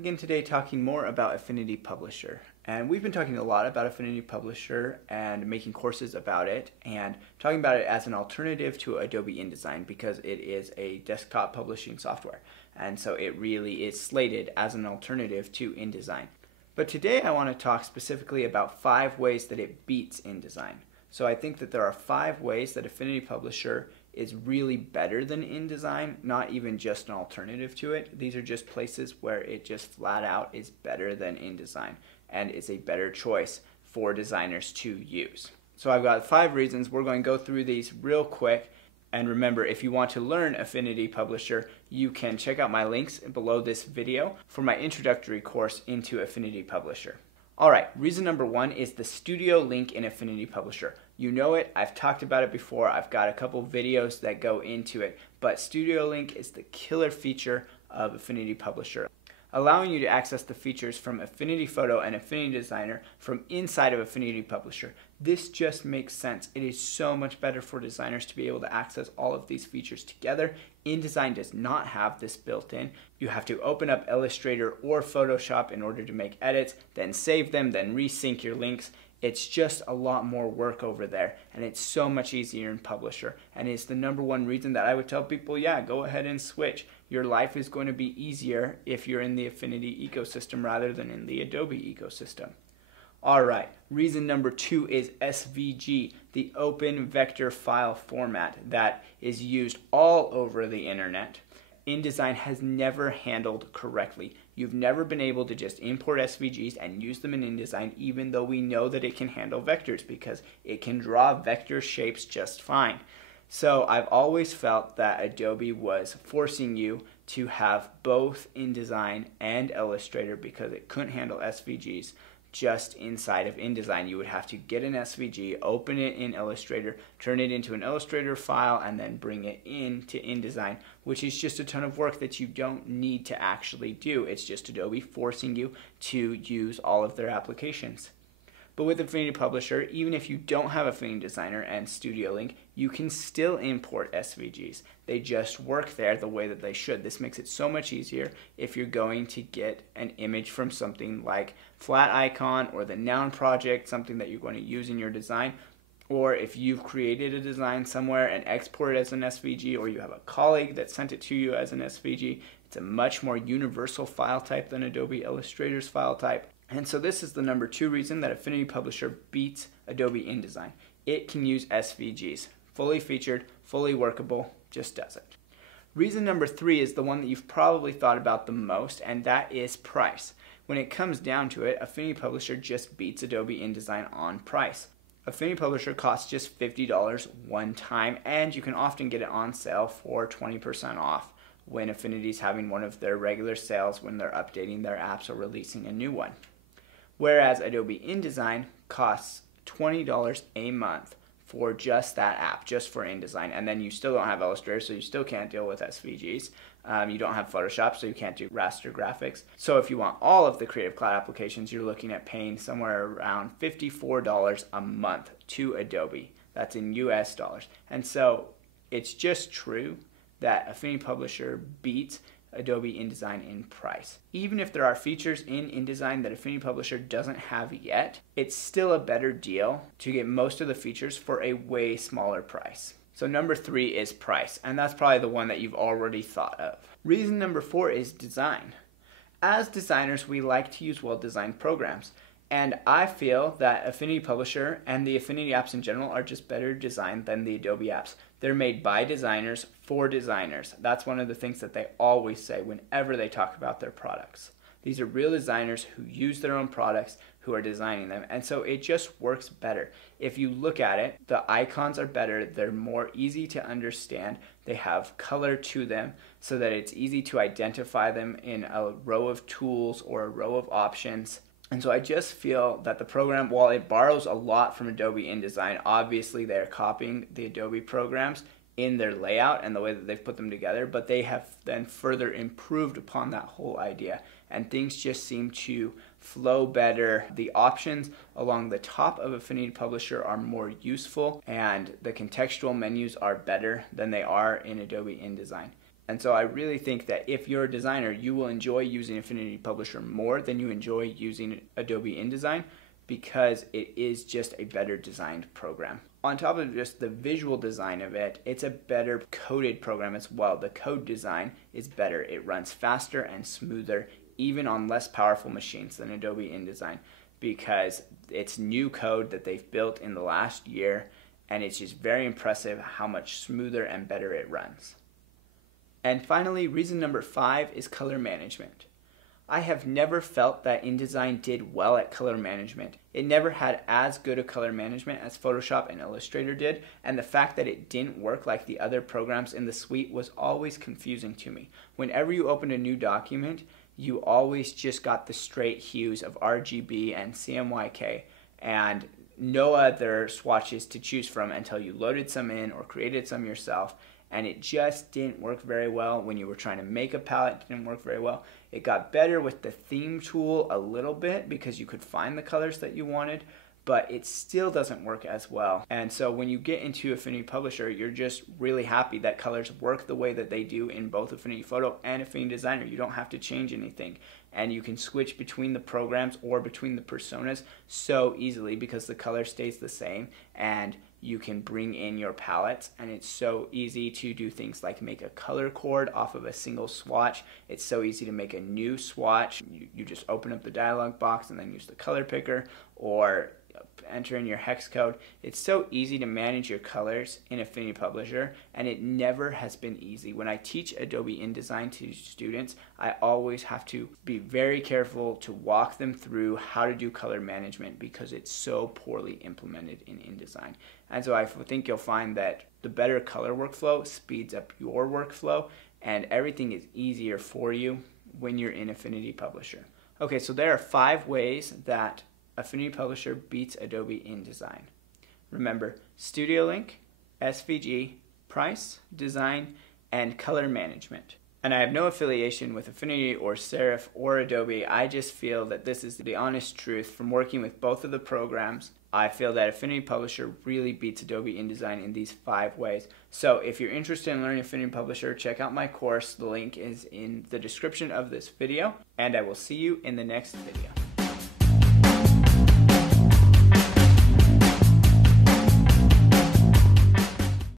again today talking more about Affinity Publisher. And we've been talking a lot about Affinity Publisher and making courses about it and talking about it as an alternative to Adobe InDesign because it is a desktop publishing software. And so it really is slated as an alternative to InDesign. But today I want to talk specifically about 5 ways that it beats InDesign. So I think that there are 5 ways that Affinity Publisher is really better than InDesign, not even just an alternative to it. These are just places where it just flat out is better than InDesign and is a better choice for designers to use. So I've got 5 reasons. We're going to go through these real quick. And remember, if you want to learn Affinity Publisher, you can check out my links below this video for my introductory course into Affinity Publisher. Alright, reason number 1 is the studio link in Affinity Publisher. You know it, I've talked about it before, I've got a couple videos that go into it, but studio link is the killer feature of Affinity Publisher, allowing you to access the features from Affinity Photo and Affinity Designer from inside of Affinity Publisher. This just makes sense. It is so much better for designers to be able to access all of these features together. InDesign does not have this built in. You have to open up Illustrator or Photoshop in order to make edits, then save them, then resync your links. It's just a lot more work over there, and it's so much easier in Publisher. And it's the number 1 reason that I would tell people, yeah, go ahead and switch. Your life is going to be easier if you're in the Affinity ecosystem rather than in the Adobe ecosystem. Alright, reason number 2 is SVG, the open vector file format that is used all over the internet. InDesign has never handled correctly. You've never been able to just import SVGs and use them in InDesign, even though we know that it can handle vectors because it can draw vector shapes just fine. So I've always felt that Adobe was forcing you to have both InDesign and Illustrator because it couldn't handle SVGs just inside of InDesign. You would have to get an SVG, open it in Illustrator, turn it into an Illustrator file, and then bring it into InDesign, which is just a ton of work that you don't need to actually do. It's just Adobe forcing you to use all of their applications. But with Affinity Publisher, even if you don't have Affinity Designer and Studio Link, you can still import SVGs. They just work there the way that they should. This makes it so much easier if you're going to get an image from something like Flat Icon or the Noun project, something that you're going to use in your design, or if you've created a design somewhere and exported it as an SVG, or you have a colleague that sent it to you as an SVG. It's a much more universal file type than Adobe Illustrator's file type. And so this is the number 2 reason that Affinity Publisher beats Adobe InDesign. It can use SVGs. Fully featured, fully workable, just does it. Reason number 3 is the one that you've probably thought about the most, and that is price. When it comes down to it, Affinity Publisher just beats Adobe InDesign on price. Affinity Publisher costs just $50 one time, and you can often get it on sale for 20% off when Affinity's having one of their regular sales when they're updating their apps or releasing a new one. Whereas Adobe InDesign costs $20 a month for just that app, just for InDesign. And then you still don't have Illustrator, so you still can't deal with SVGs. You don't have Photoshop, so you can't do raster graphics. So if you want all of the Creative Cloud applications, you're looking at paying somewhere around $54 a month to Adobe. That's in US dollars. And so it's just true that Affinity Publisher beats Adobe InDesign in price. Even if there are features in InDesign that Affinity Publisher doesn't have yet, it's still a better deal to get most of the features for a way smaller price. So number 3 is price, and that's probably the one that you've already thought of. Reason number 4 is design. As designers, we like to use well-designed programs. And I feel that Affinity Publisher and the Affinity apps in general are just better designed than the Adobe apps. They're made by designers for designers. That's one of the things that they always say whenever they talk about their products. These are real designers who use their own products, who are designing them, and so it just works better. If you look at it, the icons are better, they're more easy to understand, they have color to them so that it's easy to identify them in a row of tools or a row of options. And so I just feel that the program, while it borrows a lot from Adobe InDesign, obviously they're copying the Adobe programs in their layout and the way that they've put them together, but they have then further improved upon that whole idea. And things just seem to flow better. The options along the top of Affinity Publisher are more useful, and the contextual menus are better than they are in Adobe InDesign. And so I really think that if you're a designer, you will enjoy using Affinity Publisher more than you enjoy using Adobe InDesign, because it is just a better designed program. On top of just the visual design of it, it's a better coded program as well. The code design is better. It runs faster and smoother, even on less powerful machines than Adobe InDesign, because it's new code that they've built in the last year, and it's just very impressive how much smoother and better it runs. And finally, reason number 5 is color management. I have never felt that InDesign did well at color management. It never had as good a color management as Photoshop and Illustrator did, and the fact that it didn't work like the other programs in the suite was always confusing to me. Whenever you opened a new document, you always just got the straight hues of RGB and CMYK, and no other swatches to choose from until you loaded some in or created some yourself. And it just didn't work very well when you were trying to make a palette. It didn't work very well. It got better with the theme tool a little bit because you could find the colors that you wanted, but it still doesn't work as well. And so when you get into Affinity Publisher, you're just really happy that colors work the way that they do in both Affinity Photo and Affinity Designer. You don't have to change anything. And you can switch between the programs or between the personas so easily because the color stays the same, and you can bring in your palettes, and it's so easy to do things like make a color chord off of a single swatch. It's so easy to make a new swatch. You just open up the dialog box and then use the color picker, or enter in your hex code. It's so easy to manage your colors in Affinity Publisher, and it never has been easy. When I teach Adobe InDesign to students, I always have to be very careful to walk them through how to do color management because it's so poorly implemented in InDesign. And so I think you'll find that the better color workflow speeds up your workflow, and everything is easier for you when you're in Affinity Publisher. Okay, so there are 5 ways that Affinity Publisher beats Adobe InDesign. Remember, Studio Link, SVG, price, design, and color management. And I have no affiliation with Affinity or Serif or Adobe. I just feel that this is the honest truth from working with both of the programs. I feel that Affinity Publisher really beats Adobe InDesign in these 5 ways. So if you're interested in learning Affinity Publisher, check out my course. The link is in the description of this video, and I will see you in the next video.